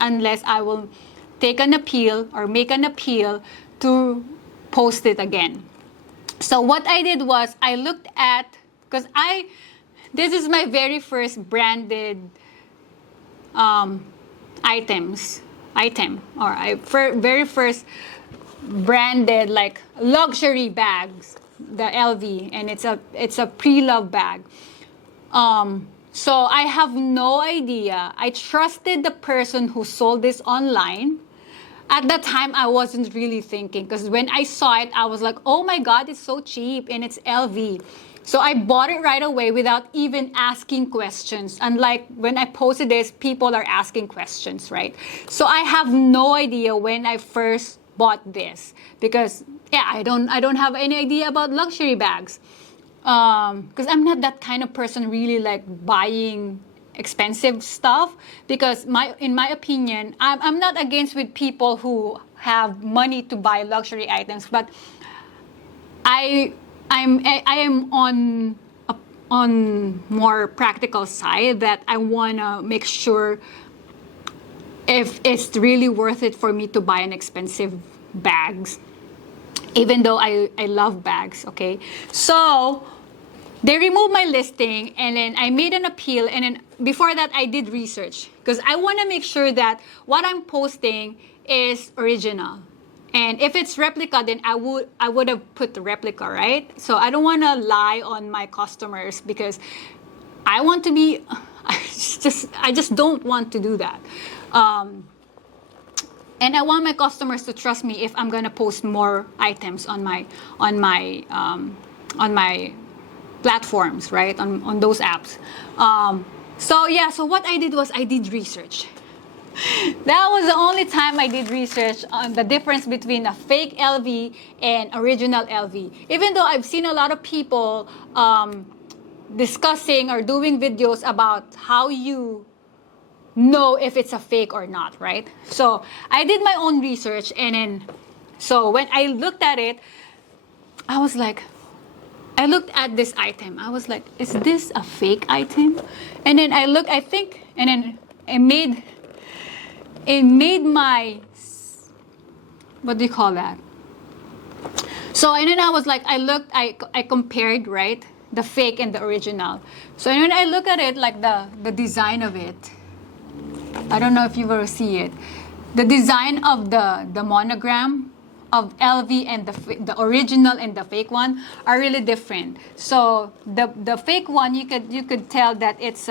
unless I will take an appeal or make an appeal to post it again. So what I did was I looked at, because this is my very first branded very first branded like luxury bags, the LV, and it's a pre-love bag. So I have no idea. I trusted the person who sold this online. At that time, I wasn't really thinking, because when I saw it, I was like, oh my God, it's so cheap and it's LV. So I bought it right away without even asking questions. Unlike when I posted this, people are asking questions, right? So I have no idea when I first bought this, because I don't have any idea about luxury bags. Because I'm not that kind of person really like buying expensive stuff, because in my opinion, I'm not against with people who have money to buy luxury items, but I am on more practical side, that I wanna make sure if it's really worth it for me to buy an expensive bags, even though I love bags. Okay, so they removed my listing, and then I made an appeal, and then before that I did research, because I want to make sure that what I'm posting is original. And if it's replica, then I would have put the replica, right? So I don't want to lie on my customers, because I want to be I just don't want to do that. And I want my customers to trust me if I'm gonna post more items on my platforms, right? On those apps. So what I did was I did research. That was the only time I did research on the difference between a fake LV and original LV. Even though I've seen a lot of people discussing or doing videos about how you know if it's a fake or not, right? So I did my own research, and then so when I looked at it, I looked at this item. I was like, is this a fake item? And then and then it made my, what do you call that? So, and then I was like, I compared, right? The fake and the original. So, and when I look at it, like the design of it, I don't know if you will see it. The design of the monogram of LV and the original and the fake one are really different. So the fake one, you could tell that it's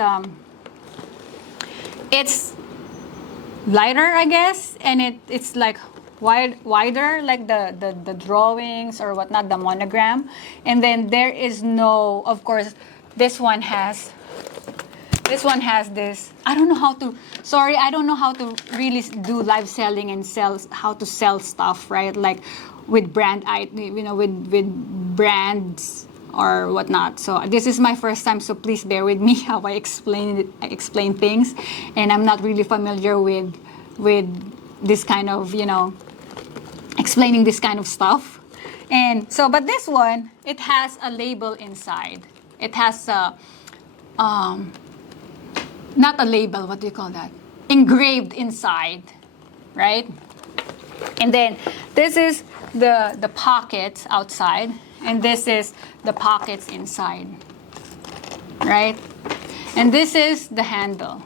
lighter, I guess, and it's like wider, like the drawings or whatnot, the monogram. And then there is no, of course, this one has this. I don't know how to really do live selling and how to sell stuff, right? Like with with brands or whatnot. So this is my first time, so please bear with me how I explain things. And I'm not really familiar with this kind of, explaining this kind of stuff. And so, but this one, it has a label inside. It has a, not a label, what do you call that? Engraved inside, right? And then this is the pockets outside, and this is the pockets inside, right? And this is the handle.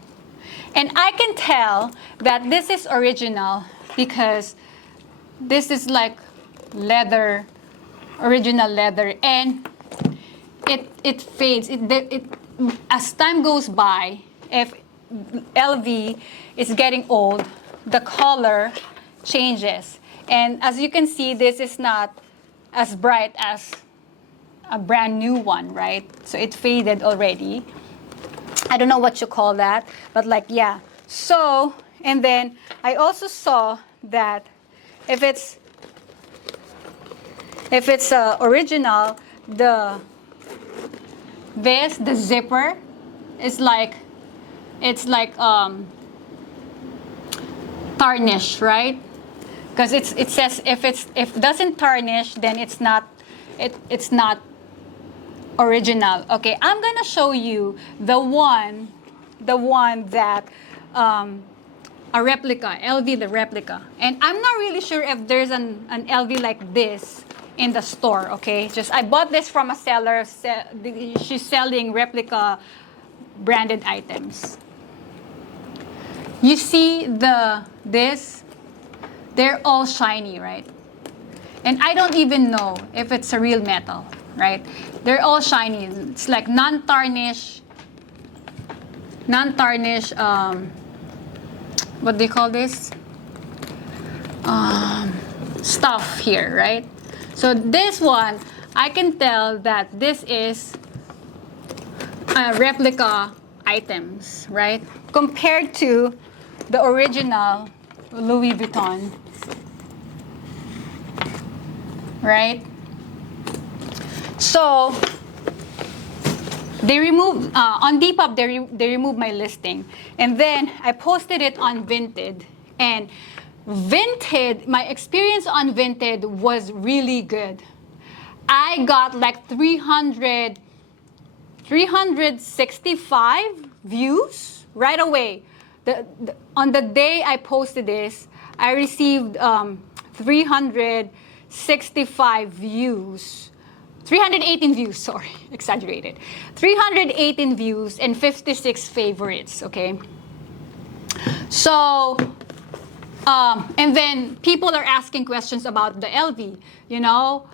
And I can tell that this is original because this is like leather, original leather, and it fades. It as time goes by, if LV is getting old, the color changes. And as you can see, this is not as bright as a brand new one, right? So it faded already. I don't know what you call that, but like, yeah. So, and then I also saw that if it's original, the zipper is like, it's like tarnished, right? Because it says if it doesn't tarnish, then it's not original. Okay, I'm gonna show you the one that a replica, LV the replica. And I'm not really sure if there's an LV like this in the store, okay? Just I bought this from a seller. She's selling replica branded items. You see this? They're all shiny, right? And I don't even know if it's a real metal, right? They're all shiny. It's like non-tarnish, what do you call this? Stuff here, right? So this one, I can tell that this is replica items, right? Compared to the original Louis Vuitton, right? So they removed on Depop. They removed my listing, and then I posted it on Vinted. And Vinted, my experience on Vinted was really good. I got like 365 views right away. On the day I posted this, I received 365 views. 318 views, sorry, exaggerated. 318 views and 56 favorites, okay? So, and then people are asking questions about the LV, you know?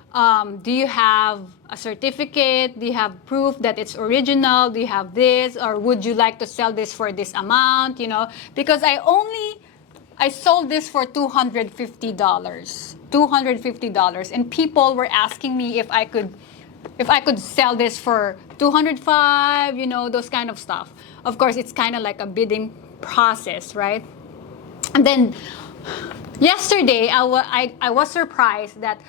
Do you have a certificate? Do you have proof that it's original? Do you have this? Or would you like to sell this for this amount, you know? Because I sold this for $250. $250, and people were asking me if I could sell this for $205, you know, those kind of stuff. Of course, it's kind of like a bidding process, right? And then yesterday, I was surprised that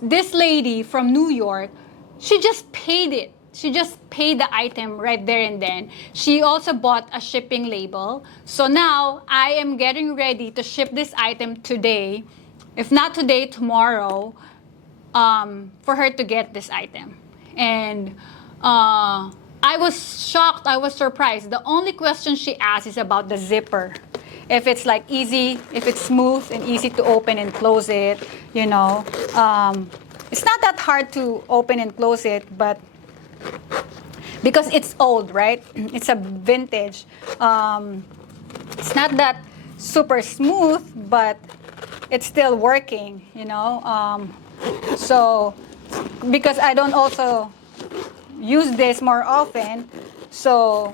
this lady from New York, she just paid it. She just paid the item right there and then. She also bought a shipping label. So now I am getting ready to ship this item today. If not today, tomorrow, for her to get this item. And I was shocked, I was surprised. The only question she asked is about the zipper. If it's like easy, if it's smooth and easy to open and close it, you know. It's not that hard to open and close it, but because it's old, right? It's a vintage. It's not that super smooth, but it's still working, you know. So because I don't also use this more often, so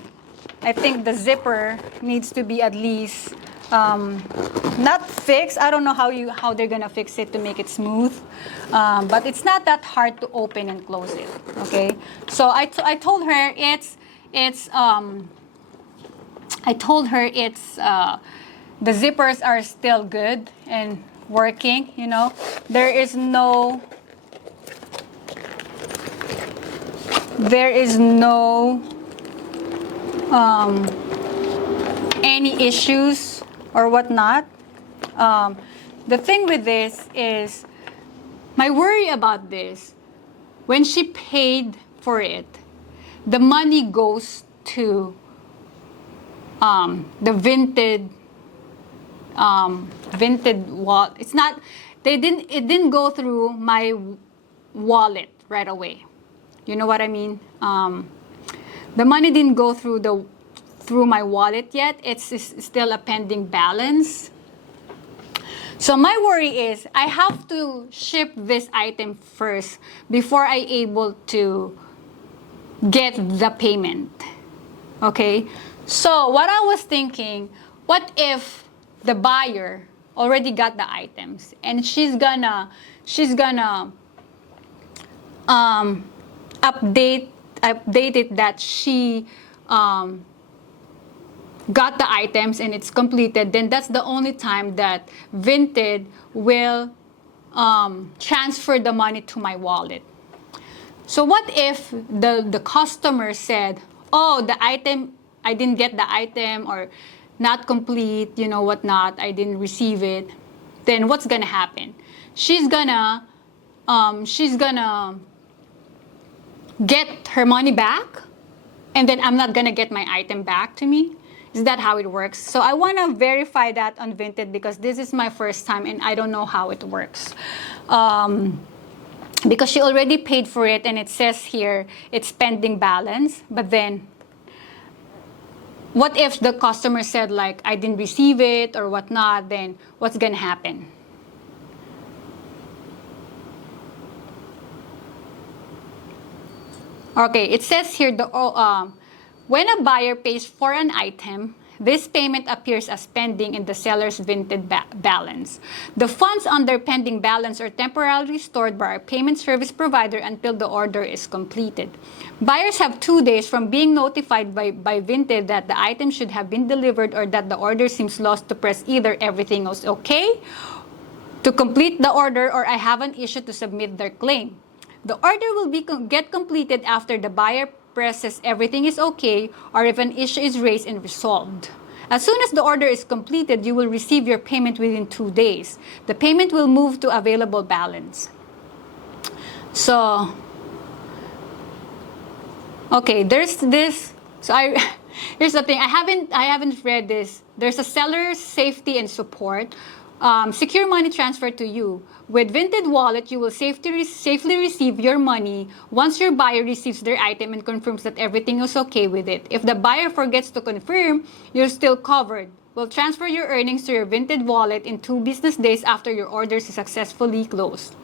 I think the zipper needs to be at least not fixed. I don't know how they're gonna fix it to make it smooth, but it's not that hard to open and close it. Okay, so I told her the zippers are still good and working. You know, there is no any issues or whatnot. The thing with this is, my worry about this, when she paid for it, the money goes to the Vinted wallet. It's not, it didn't go through my wallet right away. You know what I mean? The money didn't go through my wallet yet. It's still a pending balance. So my worry is I have to ship this item first before I able to get the payment. Okay? So what I was thinking, what if the buyer already got the items and she's gonna update it that she got the items and it's completed, then that's the only time that Vinted will transfer the money to my wallet. So what if the customer said, oh, the item, I didn't get the item, or not complete, you know, whatnot, I didn't receive it, then what's gonna happen? She's gonna get her money back, and then I'm not gonna get my item back to me. Is that how it works? So I want to verify that on Vinted because this is my first time and I don't know how it works. Because she already paid for it and it says here it's pending balance, but then what if the customer said like I didn't receive it or whatnot, then what's gonna happen? Okay, it says here when a buyer pays for an item, this payment appears as pending in the seller's Vinted balance. The funds under pending balance are temporarily stored by our payment service provider until the order is completed. Buyers have 2 days from being notified by Vinted that the item should have been delivered or that the order seems lost to press either everything is okay to complete the order or I have an issue to submit their claim. The order will get completed after the buyer presses everything is okay or if an issue is raised and resolved. As soon as the order is completed, you will receive your payment within 2 days. The payment will move to available balance. So, okay, there's this. So here's the thing. I haven't read this. There's a seller safety and support. Secure money transfer to you. With Vinted Wallet, you will safely receive your money once your buyer receives their item and confirms that everything is okay with it. If the buyer forgets to confirm, you're still covered. We'll transfer your earnings to your Vinted Wallet in 2 business days after your orders is successfully closed.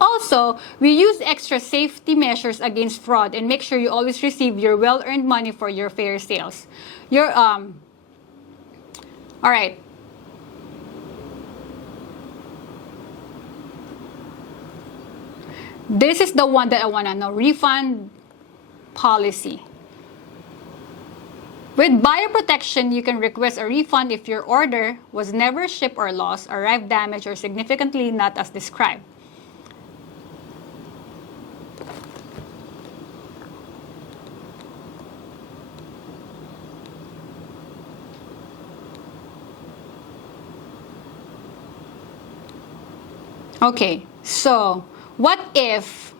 Also, we use extra safety measures against fraud and make sure you always receive your well-earned money for your fair sales. All right. This is the one that I want to know. Refund policy. With buyer protection, you can request a refund if your order was never shipped or lost, arrived damaged, or significantly not as described. Okay, so what if